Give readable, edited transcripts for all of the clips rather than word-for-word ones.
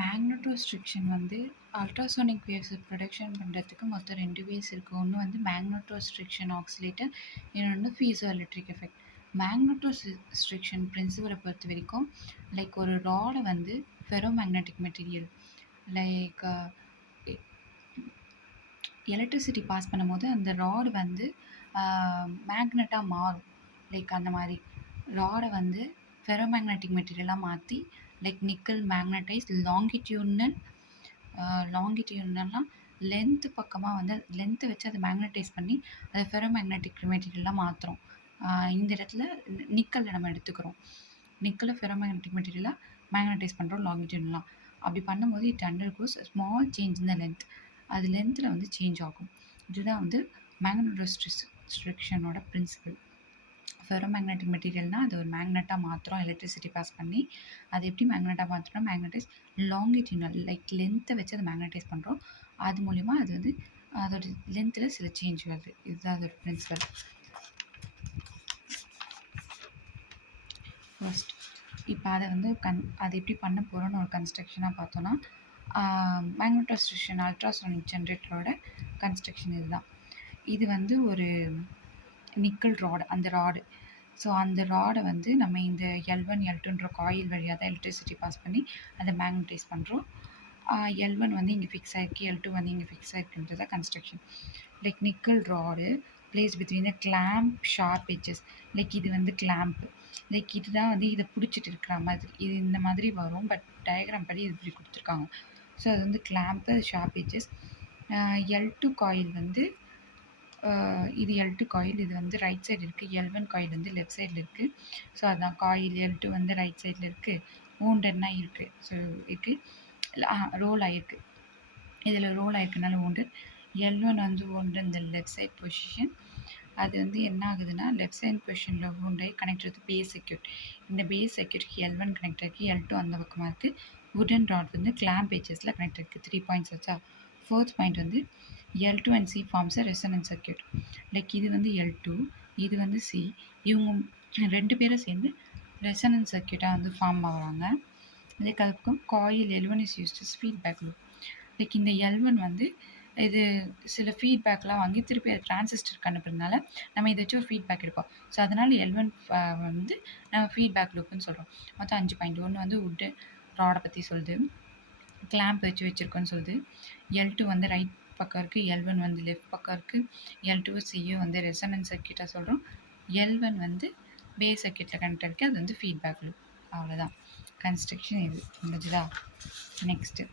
மேக்னட்டோஸ்ட்ரிக்ஷன் வந்து ultrasonic வேவ்ஸை production பண்ணுறதுக்கு மொத்தம் 2 வேஸ் இருக்குது. ஒன்று வந்து மேக்னட்டோஸ்ட்ரிக்ஷன் ஆக்சிலேட்டர், இன்னொன்று பீசோ எலக்ட்ரிக் எஃபெக்ட். மேக்னட்டோஸ்ட்ரிக்ஷன் பிரின்சிபலை பொறுத்த வரைக்கும் லைக் ஒரு ராடை வந்து ferro magnetic material like electricity pass பண்ணும்போது அந்த ராடு வந்து மேக்னெட்டாக மாறும். லைக் அந்த மாதிரி ராடை வந்து ஃபெரோ மேக்னெட்டிக் மெட்டீரியலாக மாற்றி லைக் நிக்கல் மேக்னடைஸ் லாங்கிடியூட்னல்னால் லென்த்து பக்கமாக வந்து லென்த்தை வச்சு அதை மேக்னடைஸ் பண்ணி அதை ஃபெரோ மேக்னெட்டிக் மெட்டீரியலாக மாற்றுறோம். இந்த இடத்துல நிக்கலில் நம்ம எடுத்துக்கிறோம். நிக்கலை ஃபெரோ மேக்னெட்டிக் மெட்டீரியலாக மேக்னடைஸ் பண்ணுறோம் லாங்கிடியூட்னலாக. அப்படி பண்ணும்போது it undergoes small change in the length. அது லென்த்தில் வந்து சேஞ்ச் ஆகும். இதுதான் வந்து மேக்னட்டோஸ்ட்ரிக்ஷனோட பிரின்சிபல். ஃபெரோ மேக்னெட்டிக் மெட்டீரியல்னால் அது ஒரு மேக்னெட்டாக மாற்றுறோம் எலக்ட்ரிசிட்டி பாஸ் பண்ணி. அது எப்படி மேக்னெட்டாக மாற்றுறோம்? மேக்னடைஸ் லாங்கிடியூனல் லைக் லென்த்தை வச்சு அதை மேக்னடைஸ் பண்ணுறோம். அது மூலிமா அது வந்து அதோட லென்த்தில் சில சேஞ்ச் வருது. இதுதான் அதோட பிரின்சிபல். ஃபர்ஸ்ட் இப்போ அதை வந்து அதை எப்படி பண்ண போகிறோன்னு ஒரு கன்ஸ்ட்ரக்ஷனாக பார்த்தோன்னா மேக்னட்டோஸ்ட்ரிக்ஷன் அல்ட்ராசோனிக் ஜென்ரேட்டரோட கன்ஸ்ட்ரக்ஷன் இதுதான். இது வந்து ஒரு நிக்கல் ராடு, அந்த ராடு. ஸோ அந்த ராடை வந்து நம்ம இந்த L1 L2ன்ற காயில் வழியாக தான் எலக்ட்ரிசிட்டி பாஸ் பண்ணி அதை மேக்னடைஸ் பண்ணுறோம். L1 வந்து இங்கே ஃபிக்ஸ் ஆகிருக்கு, L2 வந்து இங்கே ஃபிக்ஸ் ஆகிருக்குன்றது தான் construction. Like nickel rod place between the clamp sharp edges. Like இது வந்து கிளாம்ப்பு. லைக் இதுதான் வந்து இதை பிடிச்சிட்டு இருக்கிற மாதிரி இது இந்த மாதிரி வரும். பட் டயக்ராம் படி இது இப்படி கொடுத்துருக்காங்க. ஸோ அது வந்து clamp, sharp edges. L2 coil வந்து இது L2 காயில், இது வந்து ரைட் சைடு இருக்குது. L1 காயில் வந்து லெஃப்ட் சைடில் இருக்குது. ஸோ அதான் காயில் L2 வந்து ரைட் சைடில் இருக்குது. வூண்டட்னா இருக்குது. ஸோ இருக்குது ரோல் ஆகிருக்கு. இதில் ரோல் ஆகிருக்கனால வூண்டட். L1 வந்து வூண்டட் இந்த லெஃப்ட் சைட் பொசிஷன். அது வந்து என்ன ஆகுதுன்னா லெஃப்ட் சைட் பொசிஷனில் வூண்டாகி கனெக்ட் ஆகுது பேஸ் சர்க்யூட். இந்த பேஸ் சர்க்யூட்க்கு L1 கனெக்ட் ஆகிருக்கு, L2 அந்த பக்கமாக இருக்குது. வுடன் ராட் வந்து கிளாம்ப் பேச்சஸில் கனெக்ட் இருக்குது. 3 பாயிண்ட்ஸ் வச்சா. ஃபோர்த் பாயிண்ட் வந்து L2 and C forms a resonance circuit. Like இது வந்து L2, இது வந்து C. இவங்க 2 பேரும் சேர்ந்து ரெசனன்ஸ் சர்க்யூட்டாக வந்து ஃபார்ம் ஆகுறாங்க. லைக் அதுக்கும் coil L1 is used as feedback loop. Like இந்த L1 வந்து இது சில ஃபீட்பேக்லாம் வாங்கி திருப்பி அது டிரான்சிஸ்டருக்கு அனுப்புறதுனால நம்ம இதை வச்சு ஒரு ஃபீட்பேக் எடுப்போம். ஸோ அதனால் L1 வந்து நம்ம ஃபீட்பேக் லூப்புன்னு சொல்கிறோம். மொத்தம் 5 பாயிண்ட். ஒன்று வந்து வுட்டு ராடை பற்றி சொல்லுது, கிளாம்ப் வச்சு வச்சுருக்கோன்னு சொல்லுது. L2 வந்து ரைட் பக்கம் இருக்குது, L1 வந்து லெஃப்ட் பக்கம் இருக்குது. L2 சியும் வந்து ரெசனன்ஸ் சர்க்யூட்டாக சொல்கிறோம். L1 வந்து பேஸ் சர்க்யூட்டில் கனெக்ட் இருக்குது, அது வந்து ஃபீட்பேக் லூப். அவ்வளோதான் கன்ஸ்ட்ரக்ஷன். இது முடிஞ்சுதா? Next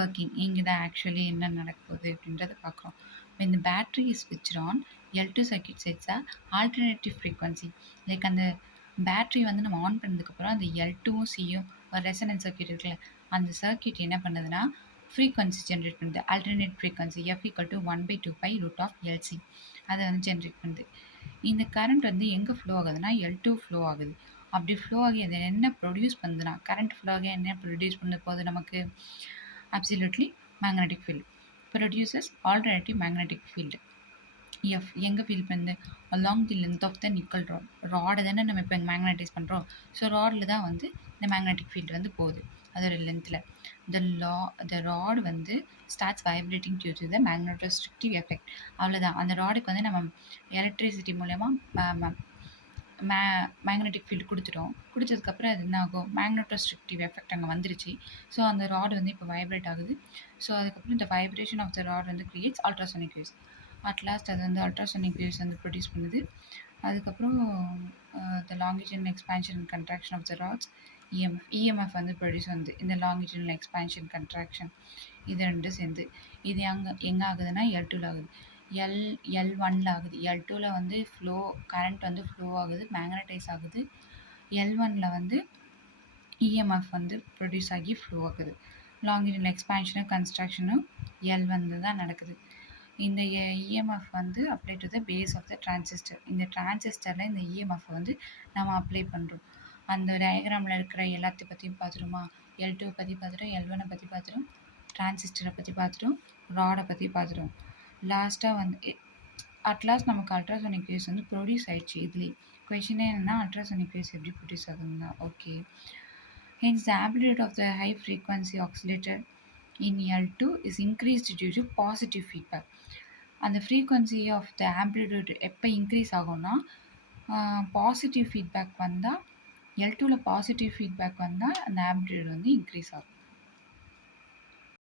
working. இங்கே தான் ஆக்சுவலி என்ன நடக்க போகுது அப்படின்றத பார்க்குறோம். இந்த பேட்ரி இஸ் ஸ்விட்ச் ஆன், L2 சர்க்யூட் செட்ஸா ஆல்டர்னேட்டிவ் ஃப்ரீக்வன்சி. லைக் அந்த பேட்ரி வந்து நம்ம ஆன் பண்ணதுக்கப்புறம் அந்த L2வும் சியும் ஒரு ரெசனன்ஸ் சர்க்யூட் இருக்குல்ல, அந்த சர்க்யூட் என்ன பண்ணுதுன்னா ஃப்ரீக்வன்சி ஜென்ரேட் பண்ணுது. ஆல்டர்னேட் ஃப்ரீக்வன்சி F = 1/2π√LC அதை வந்து ஜென்ரேட் பண்ணுது. இந்த கரண்ட் வந்து எங்கே ஃப்ளோ ஆகுதுன்னா L2 ஃப்ளோ ஆகுது. அப்படி ஃப்ளோ ஆகி அது என்ன ப்ரொடியூஸ் பண்ணுதுன்னா கரண்ட் ஃப்ளோ ஆகி என்ன ப்ரொடியூஸ் பண்ண போது நமக்கு absolutely magnetic field produces alternative magnetic field. F எங்கே ஃபீல் பண்ணுது? Along the length of the nickel rod. ராடை தானே நம்ம இப்போ மேக்னடைஸ் பண்ணுறோம். ஸோ ராடில் தான் வந்து இந்த மேக்னெட்டிக் ஃபீல்டு வந்து போகுது அதோட லென்த்தில். த ராட் வந்து starts vibrating due to the magnetostrictive effect. அவ்வளோதான். அந்த ராடுக்கு வந்து நம்ம எலக்ட்ரிசிட்டி மூலயமா மேக்னெட்டிக் ஃபீல்டு கொடுத்ததுக்கப்புறம் அது என்ன ஆகும்? மேக்னட்டோஸ்ட்ரிக்டிவ் எஃபெக்ட் அங்கே வந்துருச்சு. ஸோ அந்த ராடு வந்து இப்போ வைப்ரேட் ஆகுது. ஸோ அதுக்கப்புறம் இந்த வைப்ரேஷன் ஆஃப் த ராட் வந்து creates ultrasonic waves. At last அது வந்து அல்ட்ராசோனிக் வேவ்ஸ் வந்து ப்ரொடியூஸ் பண்ணுது. அதுக்கப்புறம் the longitudinal expansion and contraction of the rods EMF வந்து ப்ரொடியூஸ் வந்து இந்த லாங்கிடியூனல் எக்ஸ்பேன்ஷன் கன்ட்ராக்ஷன் இது ரெண்டும் சேர்ந்து இது எங்கே ஆகுதுன்னா L2ல் ஆகுது. L1ல் ஆகுது. L2ல் வந்து கரண்ட் வந்து ஃப்ளோ ஆகுது, மேக்னடைஸ் ஆகுது. L1ல் வந்து இஎம்எஃப் வந்து ப்ரொடியூஸ் ஆகி ஃப்ளோ ஆகுது. லாங்கிடியூனல் எக்ஸ்பேன்ஷனும் கன்ஸ்ட்ரக்ஷனும் L1 தான் நடக்குது. இந்த இஎம்எஃப் வந்து apply to the base of the transistor. இந்த டிரான்சிஸ்டரில் இந்த இஎம்எஃப் வந்து நம்ம அப்ளை பண்ணுறோம். அந்த டயக்ராமில் இருக்கிற எல்லாத்தையும் பற்றியும் பார்த்துருமா? L2 பற்றி பார்த்துட்டோம், L1 பற்றி பார்த்துட்டோம், டிரான்சிஸ்டரை பற்றி பார்த்துட்டோம், ராடை பற்றி பார்த்துட்டோம். லாஸ்ட்டாக வந்து அட்லாஸ்ட் நமக்கு அல்ட்ராசோனிக் வேவ்ஸ் வந்து ப்ரொடியூஸ் ஆயிடுச்சு. இதுலேயே கொஷினே என்னென்னா அல்ட்ராசோனிக் வேவ்ஸ் எப்படி ப்ரொடியூஸ் ஆகுதுன்னா okay Hence, the amplitude of the high frequency oscillator in L2 is increased due to positive feedback. அந்த frequency of the amplitude எப்போ இன்க்ரீஸ் ஆகும்னா பாசிட்டிவ் ஃபீட்பேக் வந்தால் L2ல பாசிட்டிவ் ஃபீட்பேக் வந்தால் அந்த ஆம்ப்ளிடியூட் வந்து இன்க்ரீஸ் ஆகும்.